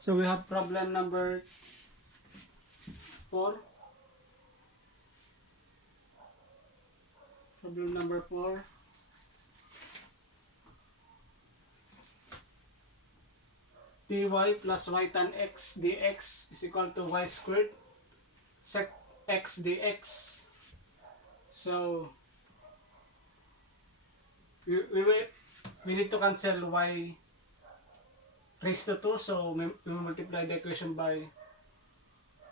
So we have problem number 4. Problem number 4. dy plus y tan x dx is equal to y squared sec x dx. So we need to cancel y raised to 2. So we multiply the equation by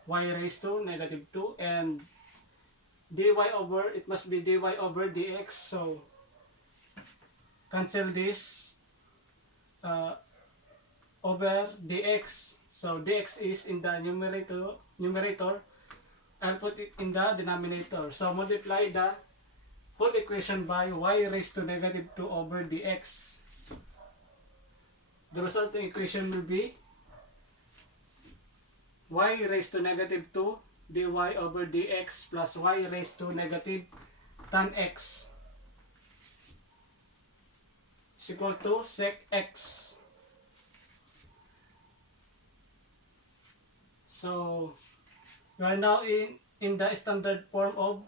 y raised to negative 2, and dy over, it must be dy over dx. So cancel this over dx. So dx is in the numerator. I'll put it in the denominator. So multiply the whole equation by y raised to negative 2 over dx. The resulting equation will be y raised to negative 2 dy over dx plus y raised to negative tan x is equal to sec x. So we are now in the standard form of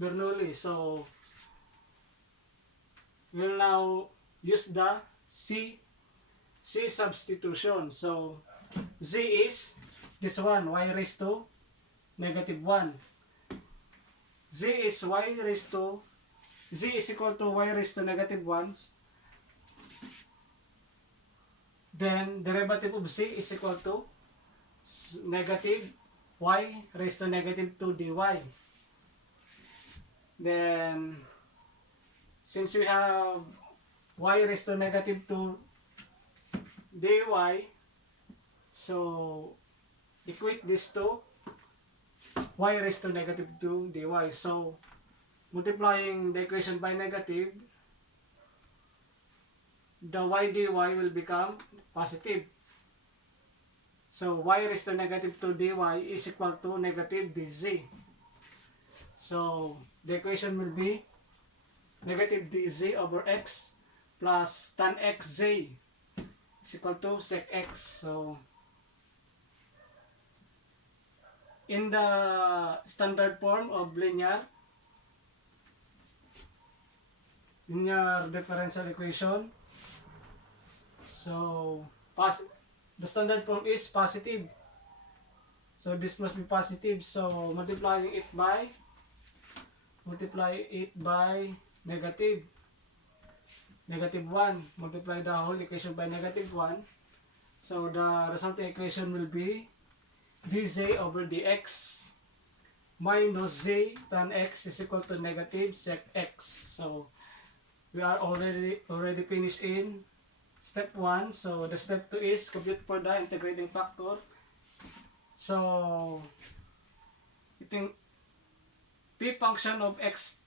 Bernoulli. So we'll now use the C substitution. So z is this one, y raised to negative 1. Z is equal to y raised to negative 1. Then derivative of z is equal to negative y raised to negative 2 dy. Then since we have y raised to negative 2 dy, so equate this to y raised to negative 2 dy. So multiplying the equation by negative, the y dy will become positive. So y raised to negative 2 dy is equal to negative dz. So the equation will be negative dz over x plus tan xz is equal to sec x. So in the standard form of linear differential equation, so the standard form is positive. So this must be positive. So multiply it by negative 1. Multiply the whole equation by negative 1. So the resulting equation will be dz over dx minus z tan x is equal to negative sec x. So we are already finished in step 1. So the step 2 is compute for the integrating factor. So I think p function of x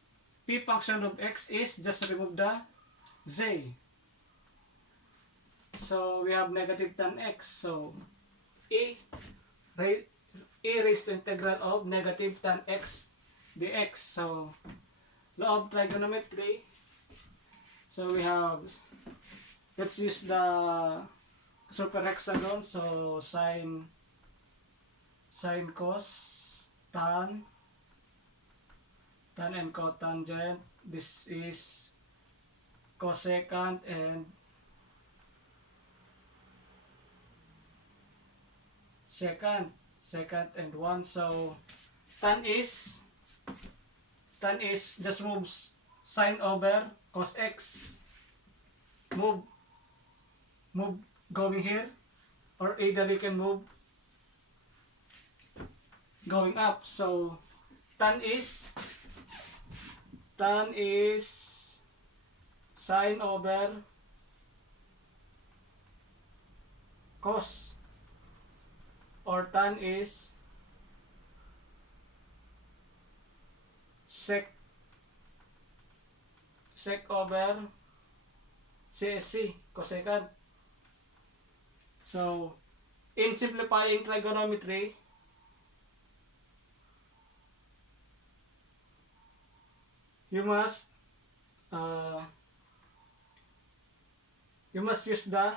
is just remove the z. So we have negative tan x. So e raised to integral of negative tan x dx. So law of trigonometry. So we have, let's use the super hexagon. So sine, cos, tan and cotangent. This is cosecant and secant and 1. So tan is just moves sine over cos x, move going here, or either you can move going up. So tan is sine over cos, or tan is sec over CSC, cosecant. So in simplifying trigonometry, you must use the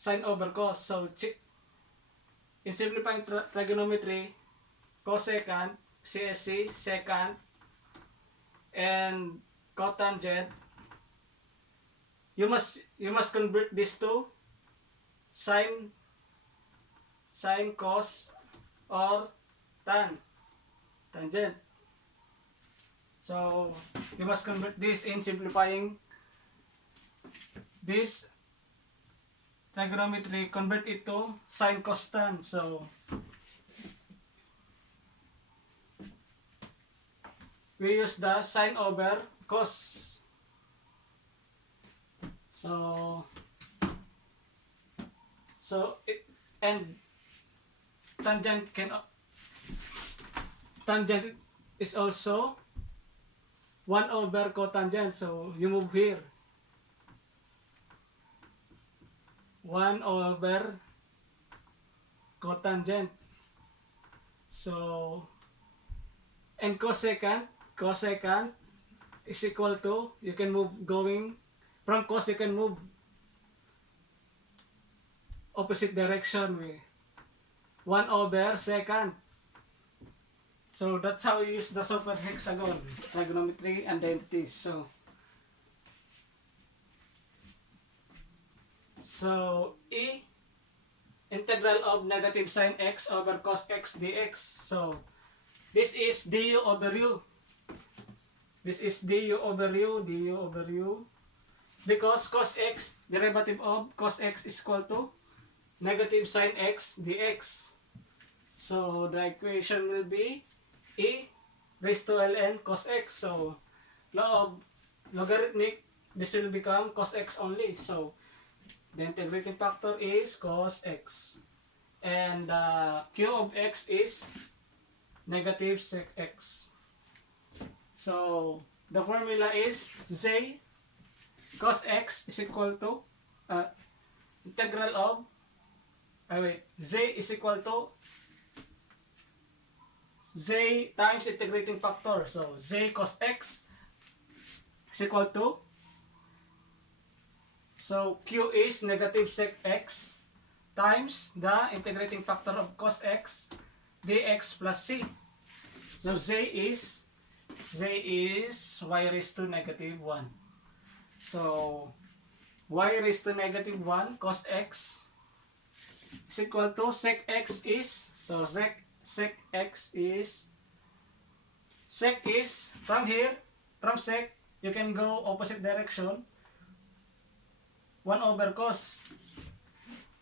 sine over cos. So in simplifying trigonometry, cosecant, CSC, secant, and cotangent, you must convert this to sine, cos, or tangent. So you must convert this in simplifying this trigonometry, convert it to sine cos tan. So we use the sine over cos. So and tangent is also 1 over cotangent. So you move here 1 over cotangent. So and cosecant is equal to, you can move going from cos, you can move opposite direction with 1 over secant. So that's how we use the super hexagon trigonometry identities. So E, integral of negative sine x over cos x dx. So this is du over u. This is du over u, because cos x, derivative of cos x is equal to negative sine x dx. So the equation will be E raised to ln cos x. So law of logarithmic, this will become cos x only. So the integrating factor is cos x. And q of x is negative sec x. So the formula is z cos x is equal to integral of z is equal to z times integrating factor. So z cos x is equal to, so q is negative sec x times the integrating factor of cos x dx plus c. So z is y raised to negative 1. So y raised to negative 1 cos x is equal to sec x is, so sec x is, sec is from here, from sec you can go opposite direction, 1 over cos.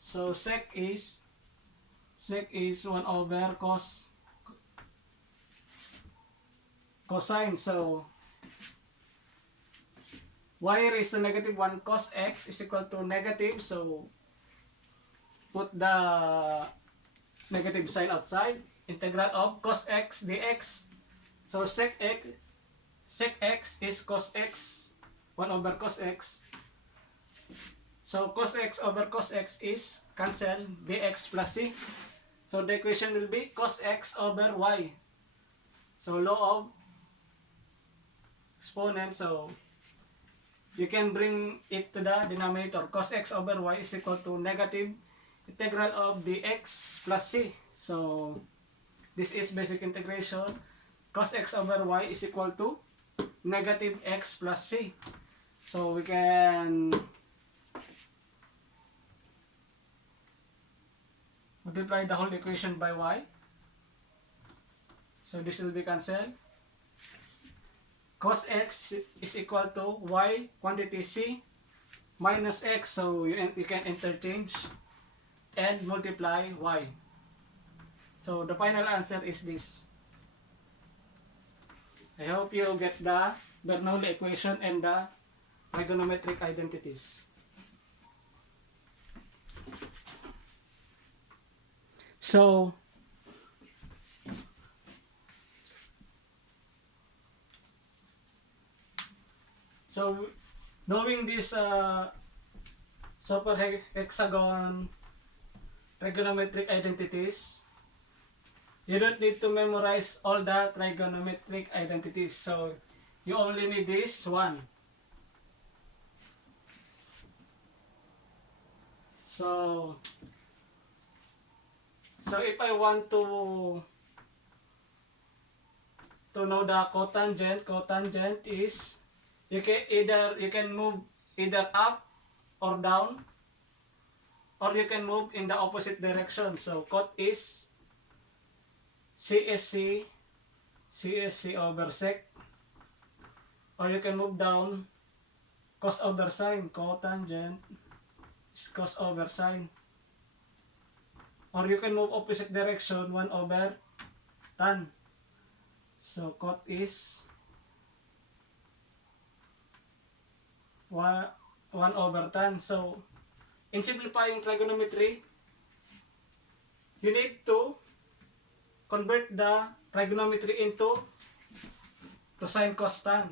So sec is 1 over cosine. So y raised to negative 1 cos x is equal to negative. So put the negative sign outside. Integral of cos x dx. So sec x is cos x, 1 over cos x. So cos x over cos x is cancel, dx plus c. So the equation will be cos x over y. So law of exponent, so you can bring it to the denominator. Cos x over y is equal to negative integral of dx plus c. So this is basic integration. Cos x over y is equal to negative x plus c. So we can multiply the whole equation by y. So this will be cancelled. Cos x is equal to y quantity c minus x. So you can interchange and multiply y. So the final answer is this. I hope you get the Bernoulli equation and the trigonometric identities. So knowing this super hexagon trigonometric identities, you don't need to memorize all the trigonometric identities. So you only need this one. So if I want to know the cotangent is you can move either up or down, or you can move in the opposite direction. So cot is CSC over sec, or you can move down cos over sine. Cotangent is cos over sine, or you can move opposite direction 1 over tan. So cot is 1 over tan. So in simplifying trigonometry, you need to convert the trigonometry into sine cos tan.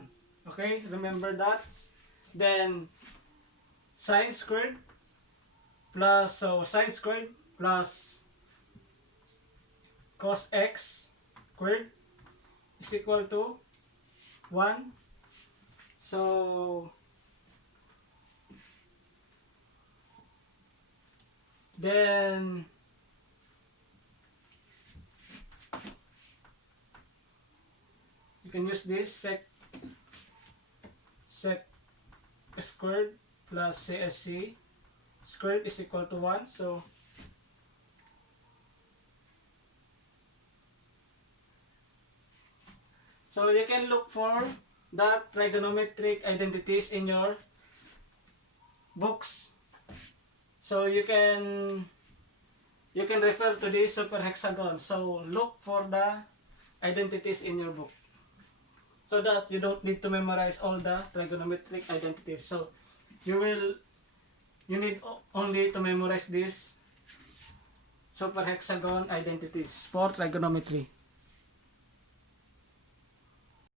Okay, remember that. Then sine squared plus, so sine squared plus cos x squared is equal to 1. So then you can use this sec squared plus CSC squared is equal to 1. So you can look for the trigonometric identities in your books. So you can refer to this super hexagon. So look for the identities in your book, so that you don't need to memorize all the trigonometric identities. So you need only to memorize these super hexagon identities for trigonometry.